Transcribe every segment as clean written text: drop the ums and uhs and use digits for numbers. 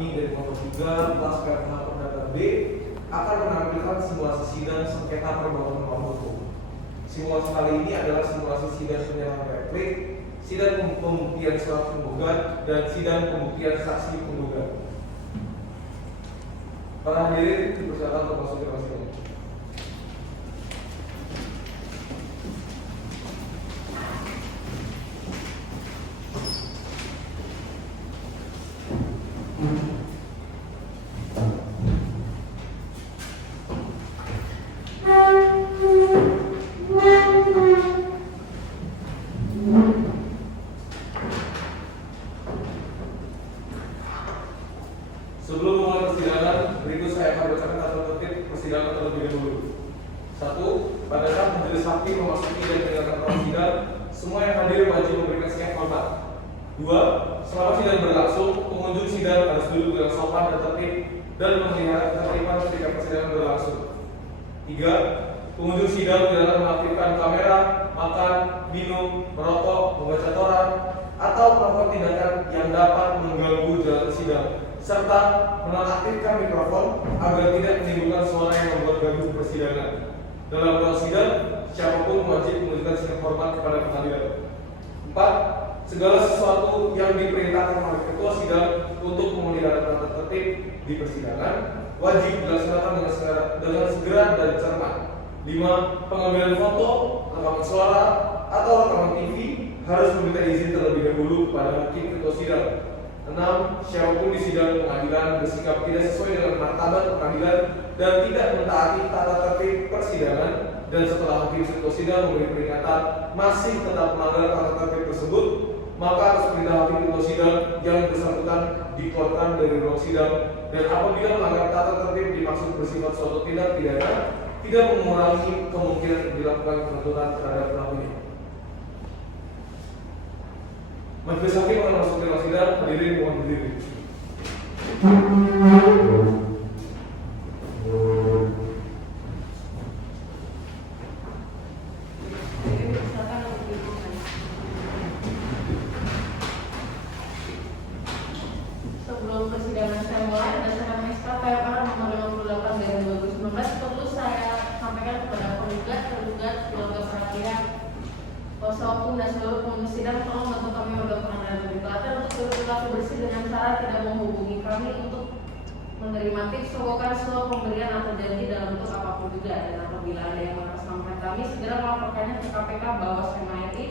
kami dari kelompok 3 kelas PFH Perdata B akan menampilkan simulasi sidang sengketa perbuatan melawan hukum. Simulasi kali ini adalah simulasi sidang penyerahan replik, sidang pembuktian surat penggugat, dan sidang pembuktian saksi penggugat. Para hadirin dipersilakan untuk masuk ke kelas ini. Sebelum mulai persidangan, berikut saya akan bacakan tata tertib persidangan terlebih dahulu. 1. Pada saat majelis hakim memasuki dan meninggalkan ruang sidang, semua yang hadir wajib memberikan sikap hormat. 2. Selama sidang berlangsung, pengunjung sidang harus duduk dengan sopan dan tertib dan memelihara ketertiban ketika persidangan berlangsung. 3. Pengunjung sidang tidak mengaktifkan kamera, makan, minum, merokok, membaca koran, atau melakukan tindakan yang dapat mengganggu jalannya sidang, serta menonaktifkan mikrofon agar tidak menimbulkan suara yang membuat gaduh persidangan. Dalam ruang sidang, siapapun wajib menunjukkan sikap hormat kepada pengadilan. 4. Segala sesuatu yang diperintahkan oleh ketua sidang untuk memelihara tata tertib di persidangan wajib dilaksanakan dengan segera dan cermat. 5. Pengambilan foto, rekaman suara, atau rekaman TV harus meminta izin terlebih dahulu kepada hakim ketua sidang. 6. Siapapun di sidang pengadilan bersikap tidak sesuai dengan martabat pengadilan dan tidak mentaati tata tertib persidangan, dan setelah hakim ketua sidang memberi peringatan masih tetap melanggar tata tertib tersebut, maka atas perintah hakim ketua sidang yang bersangkutan dikeluarkan dari ruang sidang, dan apabila melanggar tata tertib dimaksud bersifat suatu tindak pidana, tidak mengurangi kemungkinan dilakukan penuntutan terhadap pelakunya. Majelis hakim akan masuk ke ruang sidang. Hadirin mohon berdiri. Sebelum persidangan saya mulai, berdasarkan SK PFR nomor 58/2019 perlu saya sampaikan kepada penggugat, tergugat, keluarga peradilan, kuasa hukum dan seluruh pengunjung sidang tolong bantu kami warga pengadilan negeri Klaten untuk berperilaku bersih dengan cara tidak menghubungi kami untuk menerima tips, sogokan, suap, pemberian atau janji dalam bentuk apapun juga. Dan apabila ada yang mengatasnamakan kami, segera melaporkannya ke KPK Bawaslu MI,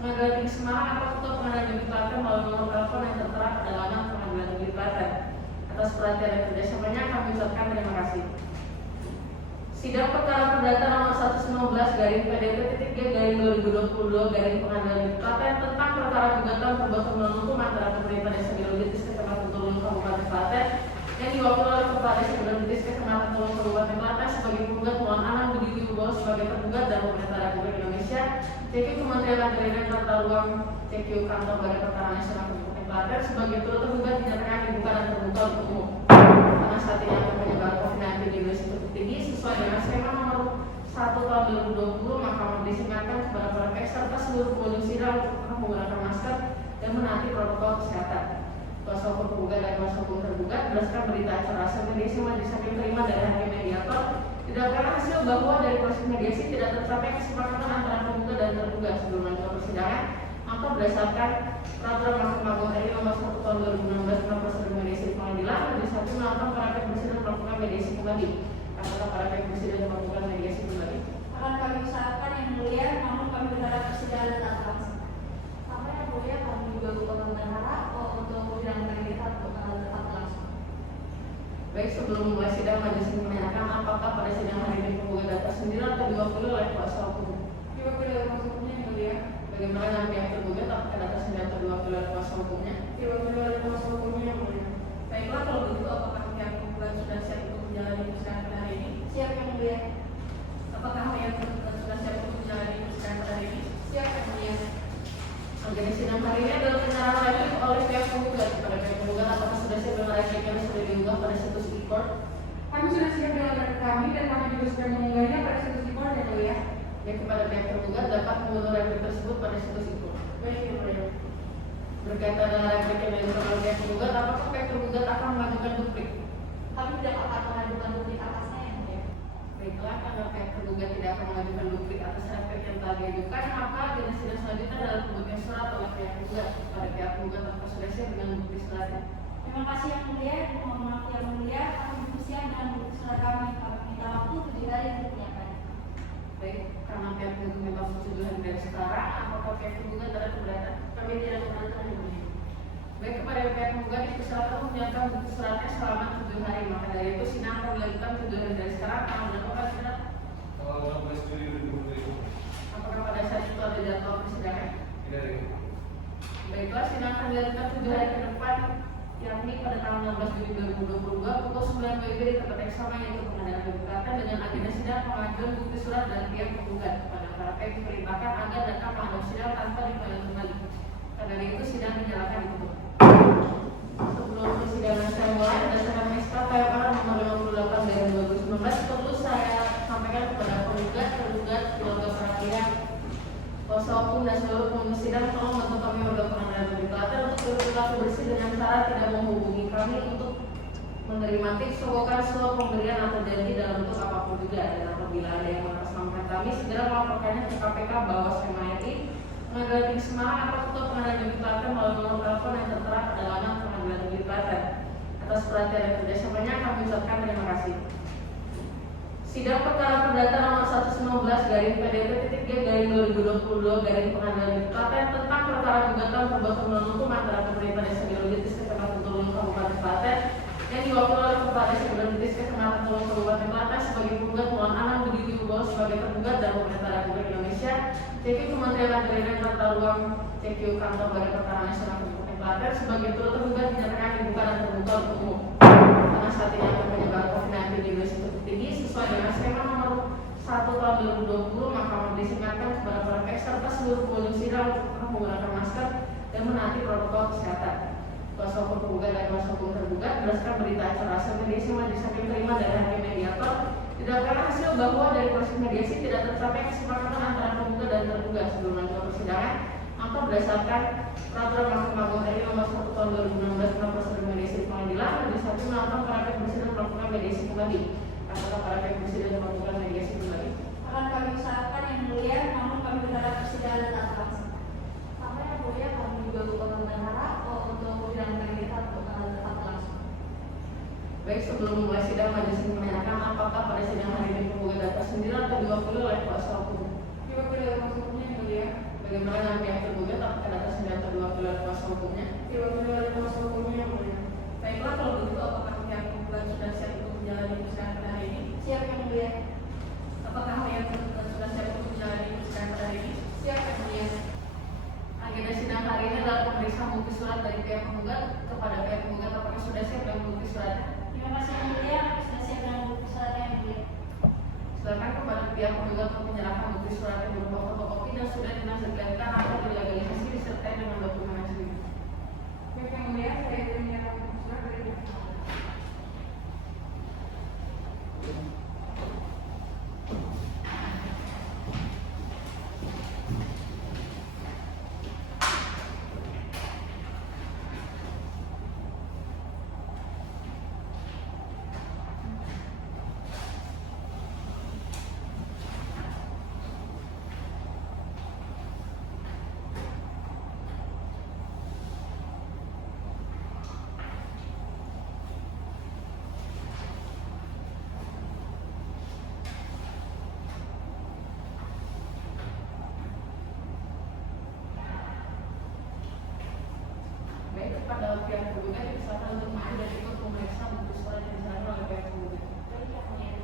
Pengadilan Negeri Semarang atau Ketua Pengadilan Negeri Klaten melalui nomor telepon yang tertera pada laman Pengadilan Negeri Klaten. Atas perhatian dan kerjasamanya kami ucapkan terima kasih. Sidang perkara perdata nomor 119/PDP-3/2022 Pengadilan Negeri Klaten tentang perkara gugatan perbuatan melawan hukum antara pemerintah desa Bilogitis Kecamatan Tulung Kabupaten Klaten yang diwakili oleh Kepala Desa Bilogitis Kecamatan Tulung Kabupaten Klaten sebagai penggugat melawan Anang Budi Wibowo sebagai tergugat, dan pemerintah Republik Indonesia CQ Kementerian Agraria dan Tata Ruang CQ Kantor Badan Perkara Nasional Kabupaten Klaten sebagai turut tergugat dinyatakan dibuka dan terbuka untuk umum. Karena saat ini angka penyebaran COVID-19 di Indonesia cukup tinggi sesuai dengan skema nomor 1/2020, maka disingkatkan kepada para pihak serta seluruh pengunjung sidang untuk menggunakan masker dan menaati protokol kesehatan. Kuasa hukum penggugat dan kuasa hukum tergugat berdasarkan berita acara hasil mediasi majelis hakim terima dari hakim mediator, didapatkan hasil bahwa dari proses mediasi tidak tercapai kesepakatan antara penggugat dan tergugat sebelum lanjut ke persidangan, maka berdasarkan peraturan Mahkamah Agung RI nomor 1/2016 tentang prosedur mediasi di pengadilan, majelis hakim melakukan para pihak bersih dan melakukan mediasi kembali. Apakah para pihak bersih dan melakukan mediasi kembali? Akan kami usahakan yang mulia, namun kami berharap persidangan tetap langsung. Sama yang mulia, kami juga berharap untuk persidangan kita tetap langsung. Baik, sebelum mulai sidang, majelis menanyakan apakah pada sidang hari ini penggugat dapat 9 atau 20 oleh kuasa hukum? Diwakili oleh kuasa hukumnya yang mulia. Bagaimana dengan pihak tergugat, apakah dapat 9 atau 20 oleh kuasa hukumnya? Diwakili oleh kuasa hukumnya yang mulia. Baiklah, kalau begitu apakah pihak penggugat sudah siap untuk menjalani persidangan pada hari ini? Siap yang mulia. Apakah pihak penggugat sudah siap untuk menjalani persidangan pada hari ini? Siap yang mulia. Agenda sidang hari ini adalah penyerahan replik oleh pihak penggugat. Kepada pihak penggugat, apakah sudah siap dengan replik yang sudah diunggah pada situs e-court? Kami sudah siap dengan replik kami dan kami juga sudah mengunggahnya pada situs e-court yang mulia. Baik, kepada pihak tergugat dapat mengunduh replik tersebut pada situs e-court. Baik yang mulia. Berkaitan dengan replik yang dilakukan pihak tergugat, apakah pihak tergugat akan mengajukan duplik? Kami tidak akan mengajukan duplik atasnya yang mulia. Baiklah, karena pihak tergugat tidak akan mengajukan duplik atas replik yang telah diajukan, maka agenda sidang selanjutnya adalah pembuktian surat oleh pihak tergugat kepada pihak tergugat tanpa sudah siap dengan bukti suratnya. Terima kasih yang mulia. Mohon maaf yang mulia. Kami bersiap dengan bukti surat kami. Kami minta waktu 7 hari untuk menyiapkannya. Baik, karena pihak tergugat minta waktu 7 hari dari sekarang, apakah pihak tergugat ada keberatan? Kami tidak keberatan yang mulia. Baik, kepada pihak tergugat dipersilakan menyiapkan bukti suratnya selama 7 hari. Maka dari itu sidang akan dilanjutkan 7 hari dari sekarang. Tanggal berapa sidang? Tanggal 16 Juli 2020. Apakah pada saat itu ada jadwal persidangan? Tidak ada. Baiklah, sidang akan dilanjutkan 7 hari ke depan, yakni pada tanggal 16 Juli 2022 pukul 9 WIB di tempat yang sama, yaitu pengadilan negeri Klaten, dengan agenda sidang pengajuan bukti surat dari pihak tergugat kepada para pihak diperintahkan agar datang menghadap sidang tanpa dipanggil kembali. Karena dari itu sidang dinyatakan ditutup. Sebelum persidangan saya mulai, berdasarkan SK PMR nomor 58 dari 2019, perlu saya sampaikan kepada penggugat, tergugat, keluarga para pihak, kuasa hukum dan seluruh pengunjung sidang, tolong bantu kami warga pengadilan negeri Klaten untuk berperilaku bersih dengan cara tidak menghubungi kami untuk menerima tips, sogokan, suap, pemberian atau janji dalam bentuk apapun juga. Dan apabila ada yang mengatasnamakan kami, segera melaporkannya ke KPK Bawaslu MI, Pengadilan Tinggi Semarang atau Ketua Pengadilan Negeri Klaten melalui nomor telepon yang tertera pada laman Pengadilan Negeri Klaten. Atas perhatian dan kerjasamanya kami ucapkan terima kasih. Sidang perkara perdata nomor 119 garing PDT-G garing 2022 garing Pengadilan Negeri Klaten tentang perkara gugatan perbuatan melawan hukum antara pemerintah Desa Geologitis Kecamatan Tulung Kabupaten Klaten yang diwakili oleh Kepala Desa Geologitis Kecamatan Tulung Kabupaten Klaten sebagai penggugat melawan Anang Budi Wibowo sebagai tergugat dan pemerintah Republik Indonesia, CQ Kementerian Agraria dan Tata Ruang, CQ Kantor Badan Pertanahan Nasional Kabupaten Klaten sebagai turut tergugat dinyatakan dibuka dan terbuka untuk umum. Karena saat ini akan penyebaran COVID-19 di Indonesia cukup tinggi sesuai dengan skema nomor 1 tahun 2020, maka disingatkan kepada para pihak serta seluruh pengunjung sidang untuk menggunakan masker dan menaati protokol kesehatan. Kuasa hukum tergugat dan kuasa hukum tergugat berdasarkan berita acara hasil mediasi majelis hakim terima dari hakim mediator, didapatkan hasil bahwa dari proses mediasi tidak tercapai kesepakatan antara tergugat dan tergugat sebelum lanjut persidangan, maka berdasarkan peraturan Mahkamah Agung RI nomor 1 tahun 2016 tentang prosedur mediasi di pengadilan, majelis hakim melakukan para pihak bersidang melakukan mediasi kembali. Apakah para pihak bersidang melakukan mediasi kembali? Akan kami usahakan yang mulia, namun kami berharap persidangan tetap langsung. Sama yang mulia, kami juga berharap untuk persidangan kali ini tetap langsung. Baik, sebelum memulai sidang, majelis ingin menanyakan apakah pada sidang hari ini penggugat dapat sendiri atau diwakili oleh kuasa hukum? Diwakili oleh kuasa hukumnya yang mulia. Bagaimana dengan pihak tergugat, apakah dapat sendiri atau diwakili oleh kuasa hukumnya? Diwakili oleh kuasa hukumnya yang mulia. Baiklah, kalau begitu apakah pihak tergugat sudah siap untuk menjalani persidangan pada hari ini? Siap yang mulia. Apakah pihak tergugat sudah siap untuk menjalani persidangan pada hari ini? Siap yang mulia. Agenda sidang hari ini adalah pemeriksaan bukti surat dari pihak penggugat kepada pihak penggugat. Apakah sudah siap dengan bukti suratnya? Terima kasih yang mulia. Sudah siap dengan bukti suratnya yang mulia. Silakan kepada pihak penggugat untuk menyerahkan bukti suratnya berupa fotokopi dan sudah dilaksanakan atau dilegalisasi disertai dengan dokumen asli. Baik yang mulia, saya ingin menyerahkan bukti surat dari pihak penggugat. Baik, kepada pihak penggugat disilakan untuk maju dan ikut memeriksa bukti surat yang diserahkan oleh pihak penggugat. Baik yang mulia.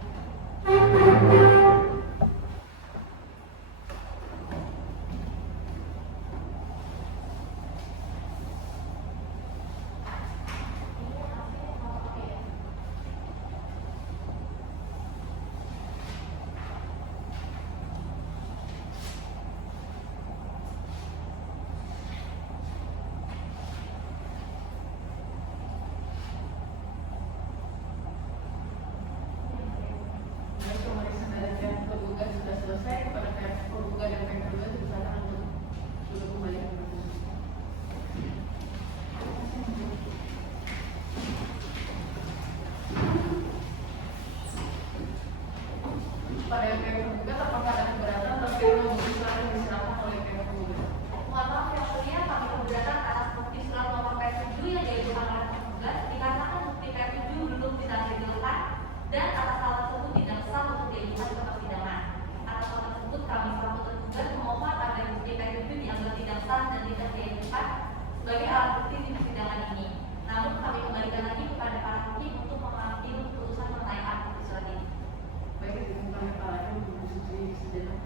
sidang membukti surat yang diserahkan oleh pihak penggugat. Mohon maaf yang mulia, kami keberatan atas bukti surat nomor P7 yang diajukan oleh penggugat dikarenakan bukti P7 belum ditampilkan dan atas hal tersebut tidak sah untuk diajukan ke persidangan. Atas hal tersebut kami selaku tergugat memohon agar bukti P7 dianggap tidak sah dan tidak diajukan sebagai alat bukti di persidangan ini. Namun kami kembalikan lagi kepada para hakim untuk mengambil keputusan mengenai bukti surat ini. Baik, ditemukan para hakim untuk disetujui sejenak.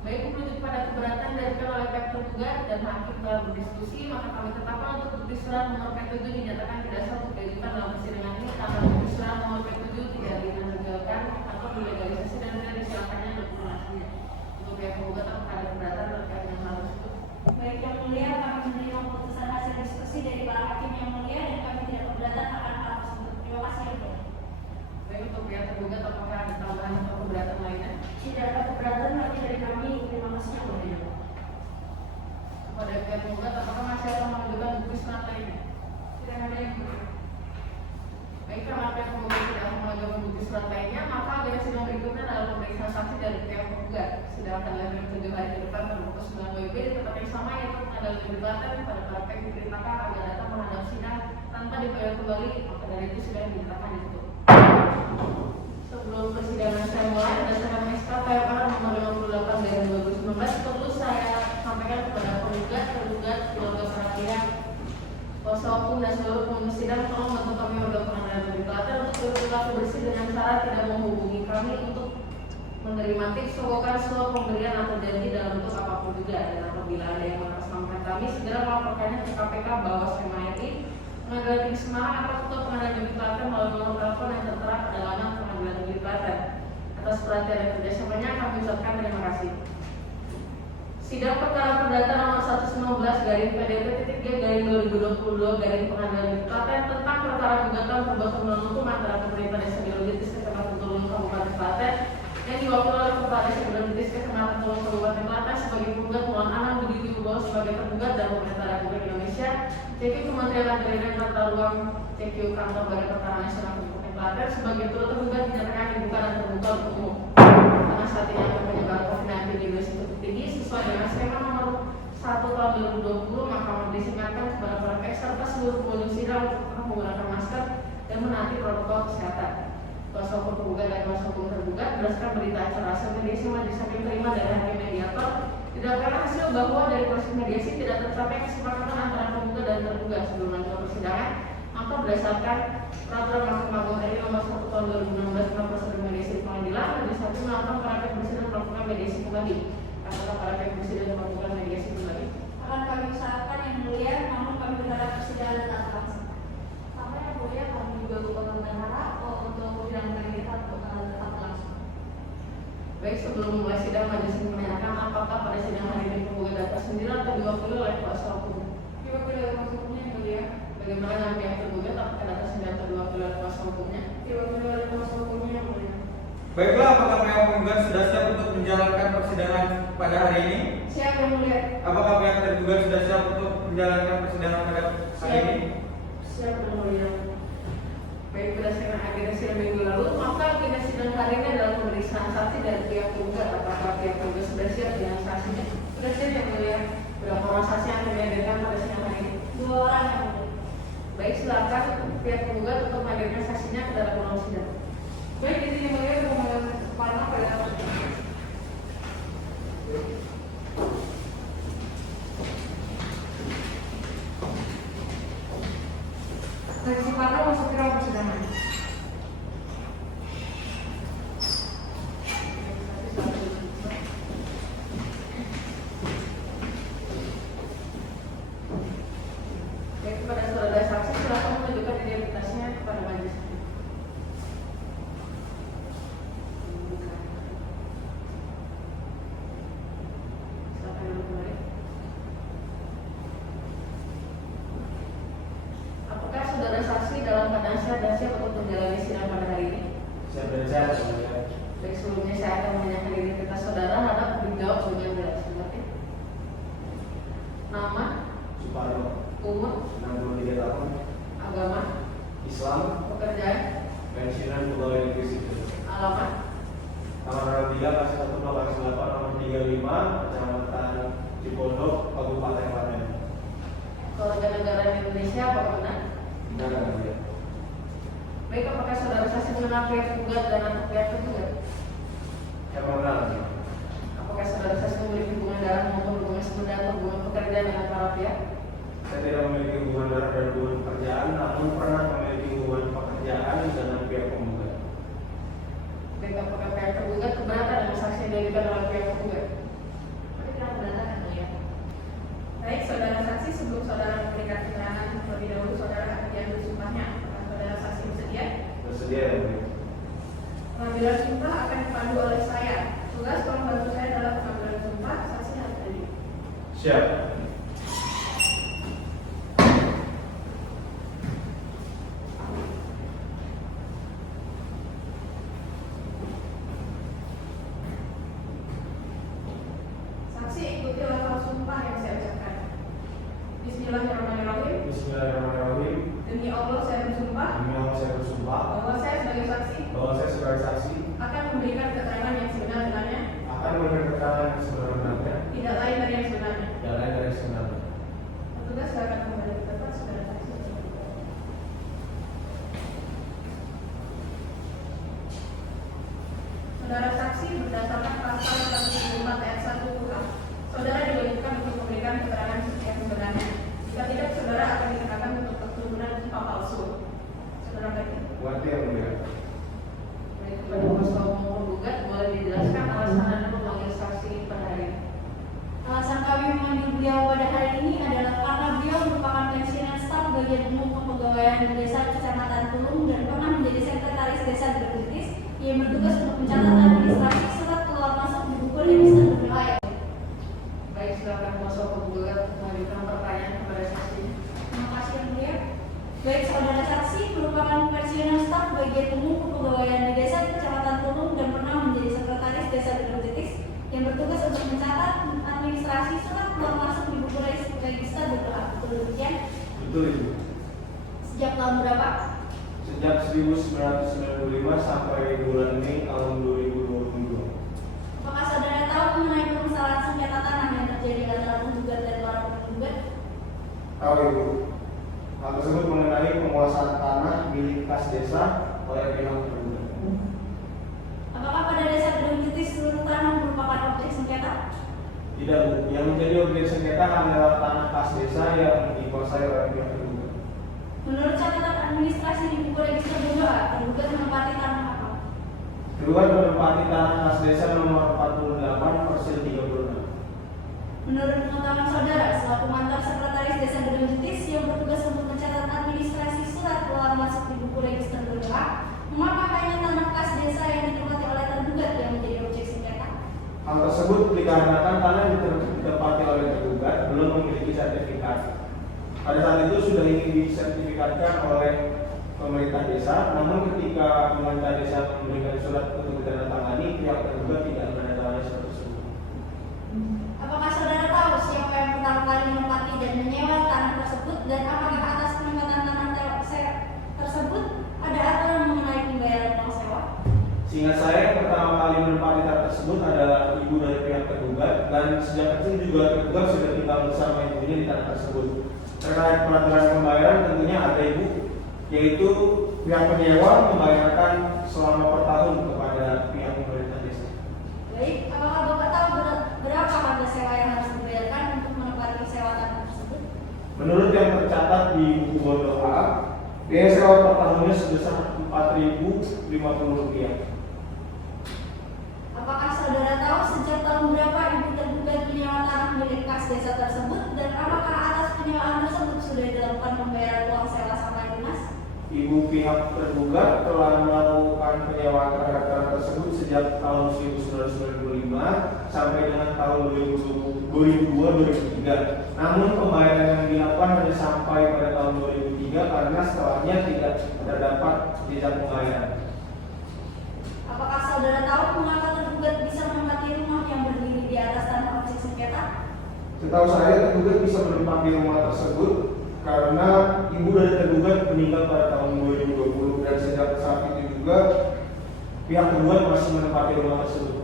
Baik, merujuk pada keberatan diajukan oleh pihak tergugat dan hakim telah berdiskusi, maka kami tetapkan untuk bukti surat nomor P7 dinyatakan tidak sah untuk diajukan dalam persidangan ini karena bukti surat nomor P7 tidak dilegalkan atau dilegalisasi dan tidak disilakannya dokumentasinya. Untuk pihak penggugat apakah ada keberatan terkait dengan hal tersebut? Baik yang mulia, kami menerima keputusan hasil diskusi dari para hakim yang mulia dan kami tidak keberatan akan hal tersebut. Terima kasih yang mulia. Baik, untuk pihak tergugat apakah ada tambahan atau keberatan lainnya? Tidak ada keberatan lagi dari kami. Terima kasih yang mulia. Kepada pihak penggugat apakah masih akan mengajukan bukti surat lainnya? Tidak ada yang mulia. Baik, karena pihak penggugat tidak akan mengajukan bukti surat lainnya, maka agenda sidang berikutnya adalah pemeriksaan saksi dari pihak penggugat. Sidang akan dilakukan 7 hari ke depan pada pukul 9 WIB di tempat yang sama, yaitu pengadilan negeri Klaten. Pada para pihak diperintahkan agar datang menghadap sidang tanpa dipanggil kembali, maka dari itu sidang dinyatakan ditutup. Sebelum persidangan saya mulai, berdasarkan SK PMR nomor 58/2019 perlu saya sampaikan kepada penggugat, tergugat, keluarga para pihak, kuasa hukum dan seluruh pengunjung sidang tolong bantu kami warga pengadilan negeri Klaten untuk berperilaku bersih dengan cara tidak menghubungi kami untuk menerima tips, sogokan, suap, pemberian atau janji dalam bentuk apapun juga. Dan apabila ada yang mengatasnamakan kami, segera melaporkannya ke KPK Bawaslu MI, Pengadilan Tinggi Semarang atau Ketua Pengadilan Negeri Klaten melalui nomor telepon yang tertera pada laman Pengadilan Negeri Klaten. Atas perhatian dan kerjasamanya kami ucapkan terima kasih. Sidang perkara perdata nomor 119/PDP-G/2022 Pengadilan Negeri Klaten tentang perkara gugatan perbuatan melawan hukum antara pemerintah Desa Geologitis Kecamatan Tulung Kabupaten Klaten yang diwakili oleh Kepala Desa Geologitis Kecamatan Tulung Kabupaten Klaten sebagai penggugat melawan Anang Budi Wibowo sebagai tergugat dan pemerintah Republik Indonesia, CQ Kementerian Agraria dan Tata Ruang, CQ Kantor Badan Pertanahan Nasional Kabupaten Klaten sebagai turut tergugat dinyatakan dibuka dan terbuka untuk umum. Karena saat ini akan penyebaran COVID-19 di Indonesia cukup tinggi sesuai dengan skema nomor 1/2020, maka disingatkan kepada para pihak serta seluruh pengunjung sidang untuk tetap menggunakan masker dan menaati protokol kesehatan. Kuasa hukum penggugat dan kuasa hukum tergugat berdasarkan berita acara hasil mediasi majelis hakim terima dari hakim mediator, didapatkan hasil bahwa dari proses mediasi tidak tercapai kesepakatan antara penggugat dan tergugat sebelum lanjut persidangan. Maka berdasarkan peraturan Mahkamah Agung RI nomor 1/2016 tentang prosedur mediasi di pengadilan, majelis hakim melakukan para pihak bersih dan melakukan mediasi kembali. Apakah para pihak bersih dan melakukan mediasi kembali? Akan kami usahakan yang mulia, namun kami berharap persidangan tak langsung. Sama yang mulia, kami juga berharap untuk sidang kali ini tetap langsung. Baik, sebelum memulai sidang, majelis menanyakan apakah pada sidang hari ini penggugat dapat sendiri atau diwakili oleh kuasa hukum? Diwakili oleh kuasa hukumnya yang mulia. Bagaimana dengan pihak tergugat, apakah dapat sendiri atau diwakili oleh kuasa hukumnya? Diwakili oleh kuasa hukumnya yang mulia. Baiklah, apakah pihak penggugat sudah siap untuk menjalankan persidangan pada hari ini? Siap yang mulia. Apakah pihak tergugat sudah siap untuk menjalankan persidangan pada hari ini? Siap yang mulia. Baik, berdasarkan agenda sidang minggu lalu, maka agenda sidang hari ini adalah pemeriksaan saksi dari pihak penggugat. Apakah pihak penggugat sudah siap dengan saksinya? Sudah siap yang mulia. Berapa orang saksi yang akan dihadirkan pada sidang hari ini? 2 orang yang mulia. Baik, silakan pihak penggugat untuk menghadirkan saksinya ke dalam ruang sidang. Baik, di sini mulia memohon kepada pada dari Soekarno masuk ke ruang persidangan. Baik, kepada saudara saksi silakan menunjukkan identitasnya kepada majelis. Silakan duduk kembali. Apakah saudara saksi dalam keadaan sehat dan siap untuk menjalani sidang pada hari ini? Siap dan sehat. Baik, sebelumnya saya akan menanyakan identitas saudara, harap dijawab dengan jelas. Seperti nama, Suparno, umur, 63 tahun, agama, Islam, pekerjaan, pensiunan pegawai negeri sipil. alamat 3/1/8 nomor 35 Kecamatan Cipondok, Kabupaten Klaten. Keluarga negara Indonesia apa benar? Benar yang mulia. Baik, apakah saudara saksi mengenal pihak tergugat dan atau pihak tergugat? Yang benar. Apakah saudara saksi memiliki hubungan darah maupun hubungan sebenarnya atau hubungan pekerjaan dengan para pihak? Saya tidak memiliki hubungan darah dan hubungan pekerjaan, namun pernah memiliki hubungan pekerjaan dengan pihak penggugat. Baik, apakah pihak tergugat keberatan dengan saksi yang diberikan oleh pihak tergugat? Kita keberatan ya. Baik, saudara saksi, sebelum saudara memberikan keterangan terlebih dahulu, saudara akan bersumpahnya. Apakah saudara saksi bersedia? Bersedia yang mulia. Pengambilan sumpah akan dipandu oleh saya. Tugas tolong bantu saya dalam pengambilan sumpah. Saksi harus hadir. Siap. Saksi ikuti lafal sumpah yang saya ucapkan. Bismillahirrahmanirrahim. Bismillahirrahmanirrahim. Demi Allah saya bersumpah Demi Allah saya bersumpah bahwa saya sebagai saksi bahwa saya sebagai saksi akan memberikan keterangan yang sebenar-benarnya, akan memberikan keterangan yang sebenarnya, tidak lain dari yang sebenarnya. dan lain dari sebenarnya. Petugas silakan kembali ke tempat saudara saksi. Saudara saksi, berdasarkan pasal 104 ayat 1 KUHP, saudara diwajibkan untuk memberikan keterangan yang sebenarnya. Jika tidak, saudara akan dikenakan untuk keturunan sumpah palsu. Saudara Betty. Buat yang mulia. Baik, kepada kuasa hukum penggugat boleh dijelaskan alasan Anda memanggil saksi pada hari ini? Alasan kami memanggil beliau pada hari ini adalah karena beliau merupakan pensiunan staf bagian umum kepegawaian desa Kecamatan Tulung dan pernah menjadi sekretaris desa Gerbutis yang bertugas untuk mencatat administrasi surat keluar masuk di buku register berwilayah. Baik, silakan kuasa hukum penggugat mengajukan pertanyaan kepada saksi. Terima kasih yang mulia. Baik, saudara saksi merupakan pensiunan staf bagian umum kepegawaian di desa Kecamatan Tulung dan pernah menjadi sekretaris desa Gerbutis yang bertugas untuk mencatat administrasi surat keluar masuk di buku register berwilayah. Betul demikian? Betul Ibu. Sejak tahun berapa? Sejak 1995 sampai bulan Mei tahun 2022. Apakah saudara tahu mengenai permasalahan sengketa tanah yang terjadi antara penggugat dan para penggugat? Tahu Ibu. Hal tersebut mengenai penguasaan tanah milik kas desa oleh pihak tergugat. Apakah pada desa Gerbutis seluruh tanah merupakan objek sengketa? Tidak Bu. Yang menjadi objek sengketa adalah tanah kas desa yang dikuasai oleh pihak tergugat. Menurut catatan administrasi di buku register berdoa, tergugat menempati tanah apa? Tergugat menempati tanah kas desa nomor 48/36. Menurut pengetahuan saudara, selaku mantan sekretaris desa Gerbutis yang bertugas untuk mencatat administrasi surat keluar masuk di buku register berdoa, mengapa hanya tanah kas desa yang ditempati oleh tergugat yang menjadi objek sengketa? Hal tersebut dikarenakan tanah yang ditempati oleh tergugat belum memiliki sertifikat. Pada saat itu sudah ingin disertifikatkan oleh pemerintah desa, namun ketika pemerintah desa memberikan surat untuk ditandatangani, pihak tergugat tidak menandatangani surat tersebut. Apakah saudara tahu siapa yang pertama kali menempati dan menyewa tanah tersebut dan apakah atas penempatan tanah tersebut ada aturan mengenai pembayaran uang sewa? Sehingga saya yang pertama kali menempati tanah tersebut adalah ibu dari pihak tergugat dan sejak kecil juga tergugat sudah tinggal bersama ibunya di tanah tersebut. Terkait peraturan pembayaran tentunya ada Ibu, yaitu pihak penyewa membayarkan selama per tahun kepada pihak pemerintah desa. Baik, apakah Bapak tahu berapa harga sewa yang harus dibayarkan untuk menempati sewa tanah tersebut? Menurut yang tercatat di buku Bondo A, biaya sewa per tahunnya sebesar Rp4.050. Apakah saudara tahu sejak tahun berapa ibu tergugat menyewa tanah milik kas desa tersebut dan apakah atas penyewaan tersebut sudah dilakukan pembayaran uang sewa sampai lunas? Ibu pihak tergugat telah melakukan penyewaan terhadap tanah tersebut sejak tahun 1995 sampai dengan tahun 2002-2003. Namun pembayaran yang dilakukan hanya sampai pada tahun 2003 karena setelahnya tidak terdapat jejak pembayaran. Apakah saudara tahu mengapa tergugat bisa menempati rumah yang berdiri di atas tanah objek sengketa? Setahu saya tergugat bisa menempati rumah tersebut karena ibu dari tergugat meninggal pada tahun 2020 dan sejak saat itu juga pihak tergugat masih menempati rumah tersebut.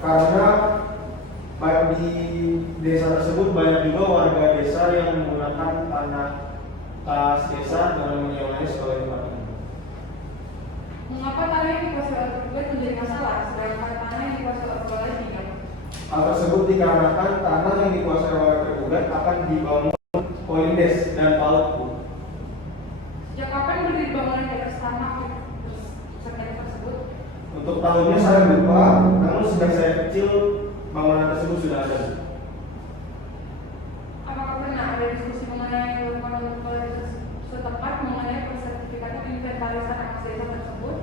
karena di desa tersebut banyak juga warga desa yang menggunakan tanah kas desa dan menyewanya sebagai tempat tinggal. Mengapa tanah yang dikuasai oleh tergugat menjadi masalah, sedangkan tanah yang dikuasai oleh tergugat tidak? Hal tersebut dikarenakan tanah yang dikuasai oleh tergugat akan dibangun polindes dan pautku. Sejak kapan berdiri bangunan di atas tanah tersebut? Untuk tahunnya saya lupa, namun sejak saya kecil bangunan tersebut sudah ada. Apakah pernah ada diskusi mengenai setempat mengenai sertifikat inventarisasi anak desa tersebut?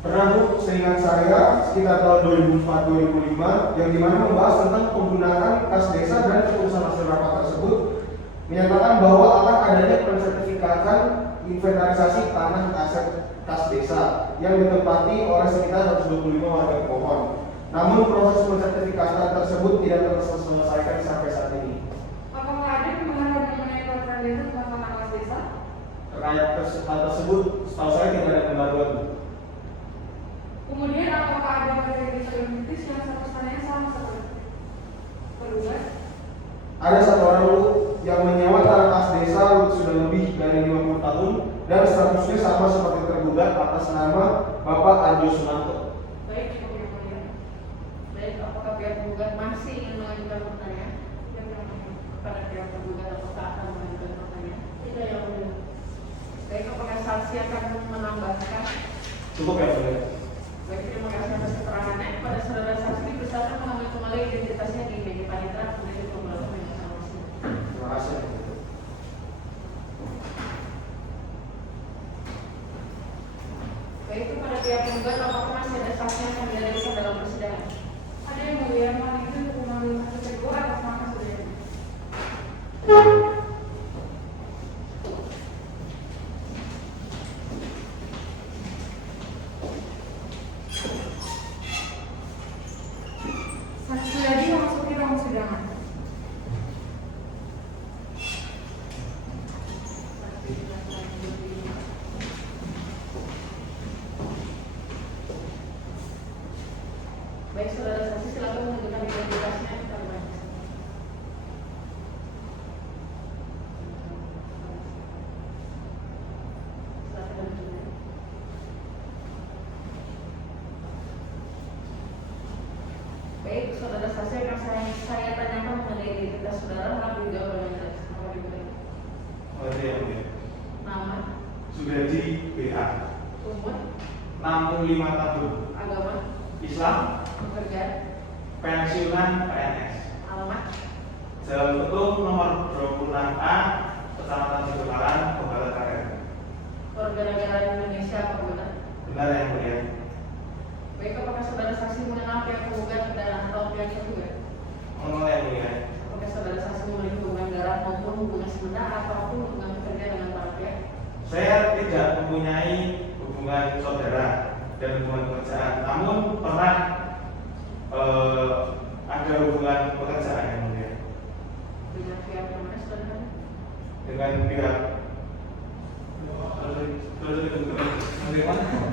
Pernah Bu, seingat saya sekitar tahun 2004-2005 yang dimana membahas tentang penggunaan kas desa dan keputusan hasil rapat tersebut menyatakan bahwa akan adanya pensertifikatan inventarisasi tanah aset kas desa yang ditempati oleh sekitar 125 warga pemohon. Namun proses pensertifikatan tersebut tidak terselesaikan sampai saat ini. Apakah ada pembahasan mengenai peraturan desa tentang tanah kas desa? Terkait hal tersebut, setahu saya tidak ada pembaruan. Kemudian apakah ada warga desa Dominitis yang status tanahnya sama seperti tergugat? Ada satu orang Bu yang menyewa tanah kas desa sudah lebih dari 50 tahun dan statusnya sama seperti tergugat atas nama Bapak Arjo Sunanto. Baik, cukup yang mulia. Baik, apakah pihak tergugat masih ingin mengajukan pertanyaan? Kepada pihak tergugat apakah akan mengajukan pertanyaan? Tidak, yang mulia. Baik, apakah saksi akan menambahkan? Cukup ya mulia. Baik, terima kasih atas keterangannya. Pada saudara saksi dipersilakan mengambil kembali identitasnya di meja panitera kemudian pembahasan meja saksi. Terima kasih. Baik, kepada pihak tergugat apakah masih ada saksi yang akan dihadirkan dalam persidangan? Ada yang mulia, mohon izin untuk mengambil saksi kedua atas nama saudara. Saksi Suyadi memasuki ruang persidangan. Baik, saudara saksi silakan menunjukkan identitasnya kepada majelis. Silakan menunjukkan. Baik, saudara saksi akan saya tanyakan mengenai identitas saudara, maka dijawab oleh majelis. Maka diberi Oke ya mulia. nama, Sugadi BA, umur, 65 tahun, agama, Islam, pekerjaan, pensiunan PNS. alamat, Jalan Ketum nomor 26A, Kecamatan Cipularang, Kabupaten Klaten. warga negara Indonesia apa bukan? Benar yang mulia. Baik, apakah saudara saksi mengenal pihak tergugat dan atau pihak tergugat? Mengenal yang mulia. Apakah saudara saksi memiliki hubungan darah maupun hubungan sebentar ataupun hubungan kerja dengan para pihak? Saya tidak mempunyai hubungan saudara dan hubungan pekerjaan, namun pernah ada hubungan pekerjaan yang mulia Dengan pihak yang mana saudara? dengan pihak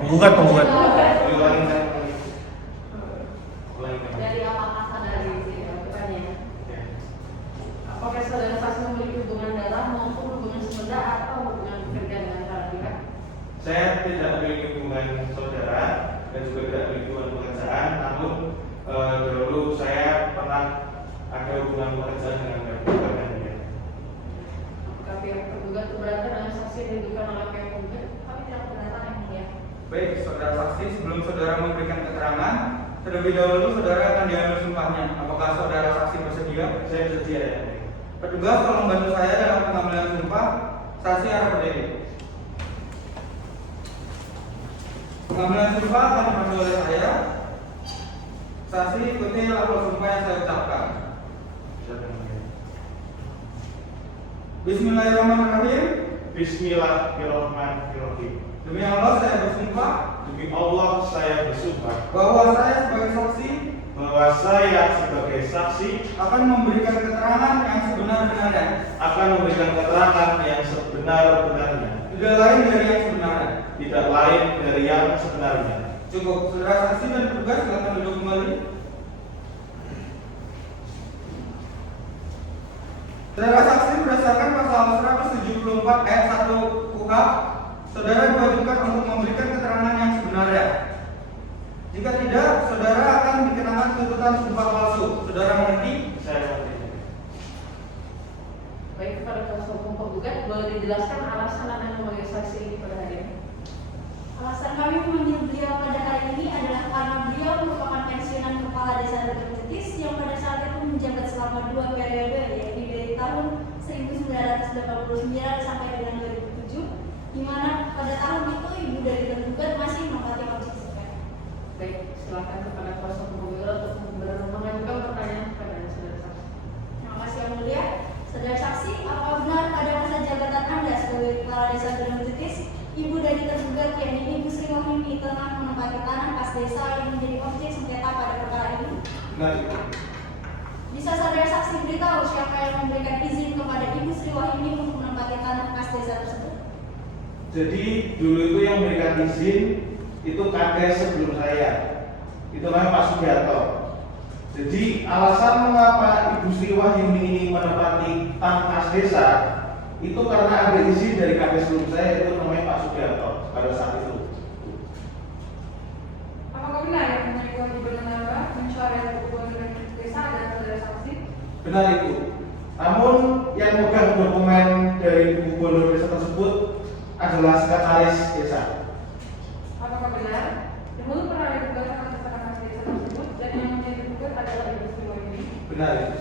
Penggugat. ulangi saya. Dari apakah dari pertanyaan? Ya. Apakah saudara saksi memiliki hubungan darah maupun hubungan sebentar atau hubungan kerja dengan para pihak? Saya tidak memiliki hubungan saudara dan juga tidak memiliki hubungan pekerjaan, namun dahulu saya pernah ada hubungan pekerjaan dengan pihak yang mulia. Apakah pihak tergugat keberatan dengan saksi yang didudukan oleh pihak tergugat? Kami tidak keberatan yang mulia. Baik, saudara saksi, sebelum saudara memberikan keterangan, terlebih dahulu saudara akan diambil sumpahnya. Apakah saudara saksi bersedia? Saya bersedia ya. Petugas tolong bantu saya dalam pengambilan sumpah. Saksi harap berdiri. Pengambilan sumpah akan dipandu oleh saya. Saksi ikuti lafaz sumpah yang saya ucapkan. Bismillahirrahmanirrahim. Bismillahirrahmanirrahim. Demi Allah saya bersumpah Demi Allah saya bersumpah bahwa saya sebagai saksi bahwa saya sebagai saksi akan memberikan keterangan yang sebenar-benarnya, akan memberikan keterangan yang sebenar-benarnya, tidak lain dari yang sebenarnya. tidak lain dari yang sebenarnya. Cukup. Saudara saksi dan tergugat silakan duduk kembali. Saudara saksi, berdasarkan pasal 174 ayat 1 KUHP, saudara diwajibkan untuk memberikan keterangan yang sebenarnya. Jika tidak, saudara akan dikenakan tuntutan sumpah palsu. Saudara mengerti? Saya mengerti. Baik, kepada kuasa hukum penggugat, boleh dijelaskan alasan Anda memanggil saksi ini pada hari ini? Alasan kami memanggil beliau pada hari ini adalah karena beliau merupakan pensiunan kepala desa Reketis yang pada saat itu menjabat selama 2 periode, yaitu dari tahun 1989 sampai dengan 2007, di mana pada tahun itu ibu dari tergugat masih menempati posisi sekarang. Baik, silakan kepada kuasa hukum penggugat untuk mengajukan pertanyaan kepada saudara saksi. Terima kasih yang mulia. Saudara saksi, apakah benar pada masa jabatan Anda sebagai kepala desa Reketis, ibu dari tergugat yakni Ibu Sri Wahyuni tengah menempati tanah kas desa yang menjadi objek sengketa pada perkara ini? Benar. Bisa saudara saksi beritahu siapa yang memberikan izin kepada Ibu Sri Wahyuni untuk menempati tanah kas desa tersebut? Jadi dulu itu yang memberikan izin itu kades sebelum saya. Itu namanya Pak Sugiarto. Jadi alasan mengapa Ibu Sri Wahyuni ini menempati tanah kas desa itu karena ada izin dari kades sebelum saya, itu namanya Pak Sugiarto pada saat itu. Apakah benar yang mempunyai kewajiban menambah mencoret hubungan dengan desa dan saudara saksi? Benar itu. Namun yang memegang dokumen dari buku bondo desa tersebut adalah sekretaris desa. Apakah benar dahulu pernah ada gugatan atas tanah desa tersebut dan yang menjadi gugat adalah Ibu Sri Wahyuni? Benar itu.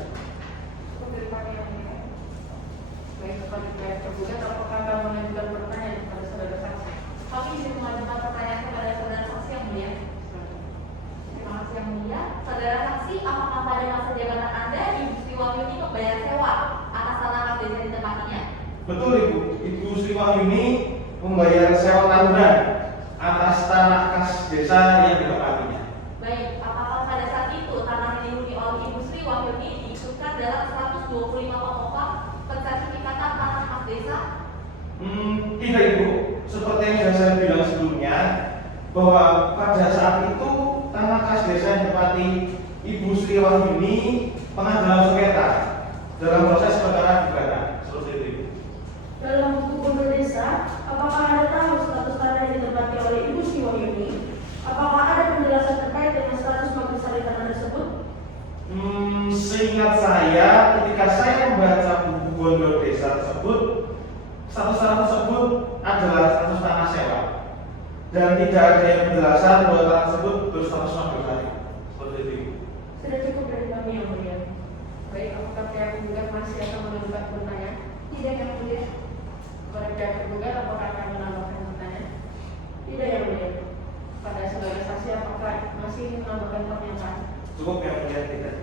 Cukup dari kami yang mulia. Baik, kepada pihak tergugat, apakah akan mengajukan pertanyaan kepada saudara saksi? Kami izin mengajukan pertanyaan kepada saudara saksi yang mulia. Terima kasih yang mulia. Saudara saksi, apakah pada masa jabatan Anda Ibu Sri Wahyuni membayar sewa atas tanah kas desa ditempatinya? Betul Ibu. Ibu Sri Wahyuni membayar sewa tahunan atas tanah kas desa yang ditempatinya. Baik, apakah pada saat itu tanah yang dihuni oleh Ibu Sri Wahyuni diikutkan dalam 125 pokok pensertifikatan tanah kas desa? Tidak Ibu. Seperti yang sudah saya bilang sebelumnya, bahwa pada saat itu tanah kas desa yang ditempati Ibu Sri Wahyuni pengadilan sengketa dalam proses perkara gugatan. Seperti itu Ibu. Dalam buku bondo desa, apakah Anda tahu status tanah yang ditempati oleh Ibu Sri Wahyuni? Apakah ada penjelasan terkait dengan status magisari tanah tersebut? Seingat saya, ketika saya membaca buku bondo desa tersebut, status tanah tersebut adalah status tanah sewa, dan tidak ada yang penjelasan bahwa tanah tersebut berstatus magisari. Seperti itu. Sudah cukup dari kami yang mulia. Baik, apakah pihak tergugat masih akan mengajukan pertanyaan? Tidak yang mulia. Kepada pihak tergugat, apakah akan menambahkan pertanyaan? Tidak yang mulia. Pada saudara saksi, apakah masih ingin menambahkan pernyataan? Cukup yang mulia tidak.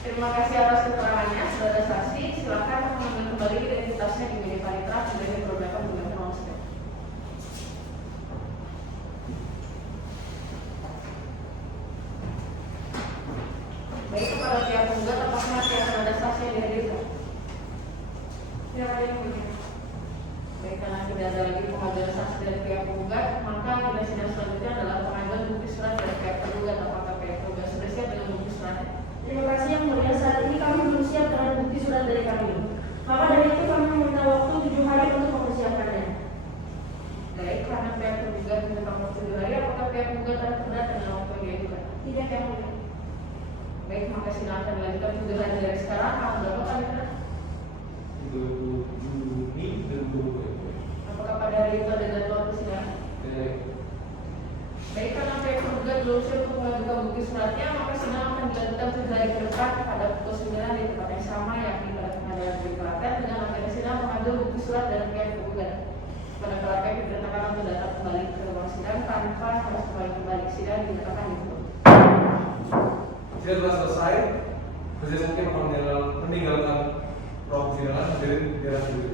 Terima kasih atas keterangannya, saudara saksi. Silakan mengambil kembali identitasnya di meja panitera sebagai beberapa gugatan maksudnya. Baik, kepada pihak penggugat, apakah masih akan ada saksi yang dihadirkan? Tidak ada yang mulia. Baik, karena tidak ada lagi pengajuan saksi dari pihak penggugat, maka agenda sidang selanjutnya adalah pengajuan bukti surat dari pihak tergugat. Apakah pihak tergugat sudah siap dengan bukti suratnya? Terima kasih yang mulia. Saat ini kami belum siap dengan bukti surat dari kami. Maka dari itu kami meminta waktu 7 hari untuk mempersiapkannya. Baik, karena pihak tergugat meminta waktu 7 hari, apakah pihak penggugat akan berat dengan waktu yang diajukan? Tidak yang mulia. Baik, maka sidang akan dilanjutkan 7 hari dari sekarang. Tanggal berapa panitera? 27 Juni 2020. Apakah pada hari itu ada jadwal persidangan? Baik, karena pihak tergugat belum siap untuk mengajukan bukti suratnya, maka sidang akan dilanjutkan 7 hari ke depan pada pukul 9 di tempat yang sama, yakni pada pengadilan negeri Klaten, dengan agenda sidang mengambil bukti surat dari pihak tergugat. Pada Klaten diberitakan untuk datang kembali ke ruang sidang tanpa harus kembali ke sidang dinyatakan ditutup. Sidang telah selesai. Presiden mungkin akan meninggalkan ruang persidangan, hadirin di atas dulu.